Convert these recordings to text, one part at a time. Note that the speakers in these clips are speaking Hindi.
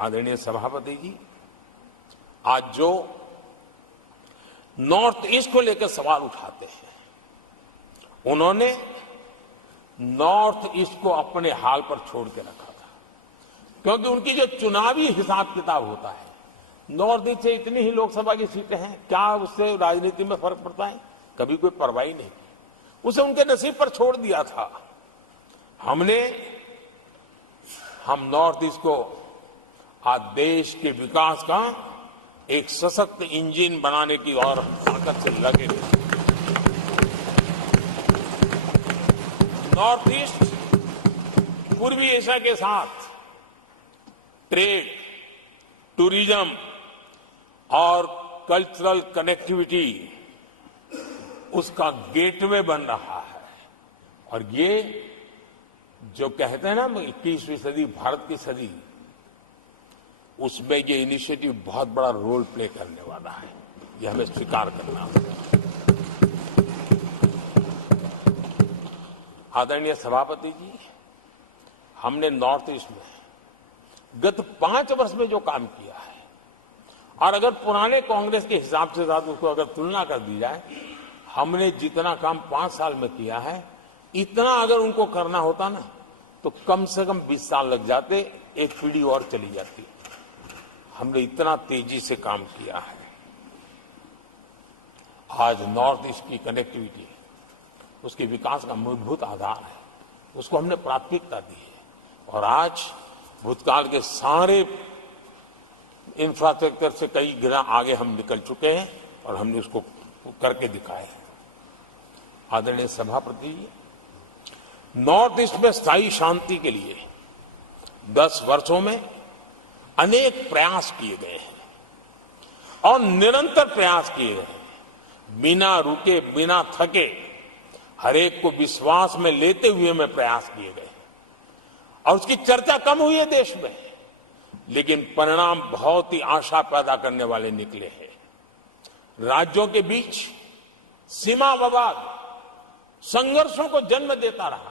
आदरणीय सभापति जी, आज जो नॉर्थ ईस्ट को लेकर सवाल उठाते हैं, उन्होंने नॉर्थ ईस्ट को अपने हाल पर छोड़ के रखा था, क्योंकि उनकी जो चुनावी हिसाब किताब होता है, नॉर्थ ईस्ट से इतनी ही लोकसभा की सीटें हैं, क्या उससे राजनीति में फर्क पड़ता है? कभी कोई परवाह नहीं, उसे उनके नसीब पर छोड़ दिया था। हम नॉर्थ ईस्ट को आज देश के विकास का एक सशक्त इंजन बनाने की और ताकत से लगे हुए। नॉर्थ ईस्ट पूर्वी एशिया के साथ ट्रेड, टूरिज्म और कल्चरल कनेक्टिविटी उसका गेटवे बन रहा है। और ये जो कहते हैं ना 21वीं सदी भारत की सदी, उसमें ये इनिशिएटिव बहुत बड़ा रोल प्ले करने वाला है, ये हमें स्वीकार करना होगा। आदरणीय सभापति जी, हमने नॉर्थ ईस्ट में गत 5 वर्ष में जो काम किया है, और अगर पुराने कांग्रेस के हिसाब से साथ उसको अगर तुलना कर दी जाए, हमने जितना काम 5 साल में किया है, इतना अगर उनको करना होता ना, तो कम से कम 20 साल लग जाते, एक पीढ़ी और चली जाती। हमने इतना तेजी से काम किया है। आज नॉर्थ ईस्ट की कनेक्टिविटी उसके विकास का मूलभूत आधार है, उसको हमने प्राथमिकता दी है। और आज भूतकाल के सारे इंफ्रास्ट्रक्चर से कई गुना आगे हम निकल चुके हैं और हमने उसको करके दिखाए हैं। आदरणीय सभापति जी, नॉर्थ ईस्ट में स्थायी शांति के लिए 10 वर्षों में अनेक प्रयास किए गए हैं और निरंतर प्रयास किए गए हैं। बिना रुके, बिना थके, हर एक को विश्वास में लेते हुए में प्रयास किए गए और उसकी चर्चा कम हुई है देश में, लेकिन परिणाम बहुत ही आशा पैदा करने वाले निकले हैं। राज्यों के बीच सीमा विवाद संघर्षों को जन्म देता रहा है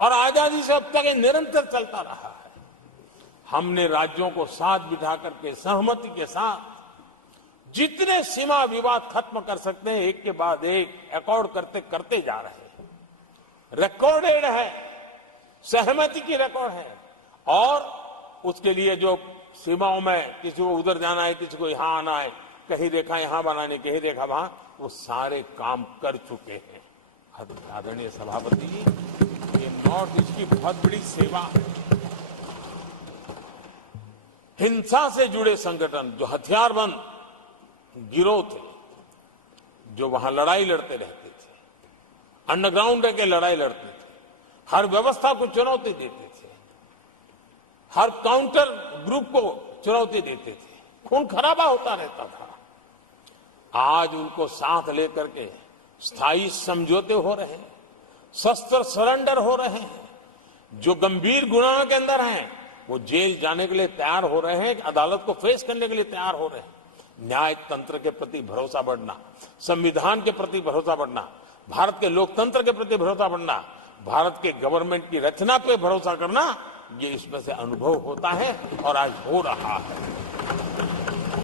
और आजादी से अब तक ये निरंतर चलता रहा है। हमने राज्यों को साथ बिठा करके सहमति के साथ जितने सीमा विवाद खत्म कर सकते हैं, एक के बाद एक अकॉर्ड करते करते जा रहे हैं। रिकॉर्डेड है, सहमति की रिकॉर्ड है, और उसके लिए जो सीमाओं में किसी को उधर जाना है, किसी को यहां आना है, कहीं रेखा यहां बनाने, कहीं रेखा वहां, वो सारे काम कर चुके हैं। आदरणीय सभापति जी, ये नॉर्थ ईस्ट की बहुत बड़ी सेवा है। हिंसा से जुड़े संगठन, जो हथियारबंद गिरोह थे, जो वहां लड़ाई लड़ते रहते थे, अंडरग्राउंड के लड़ाई लड़ते थे, हर व्यवस्था को चुनौती देते थे, हर काउंटर ग्रुप को चुनौती देते थे, खून खराबा होता रहता था। आज उनको साथ लेकर के स्थायी समझौते हो रहे हैं, शस्त्र सरेंडर हो रहे हैं। जो गंभीर गुनाहों के अंदर हैं, वो जेल जाने के लिए तैयार हो रहे हैं, अदालत को फेस करने के लिए तैयार हो रहे हैं। न्याय तंत्र के प्रति भरोसा बढ़ना, संविधान के प्रति भरोसा बढ़ना, भारत के लोकतंत्र के प्रति भरोसा बढ़ना, भारत के गवर्नमेंट की रचना पे भरोसा करना, ये इसमें से अनुभव होता है और आज हो रहा है।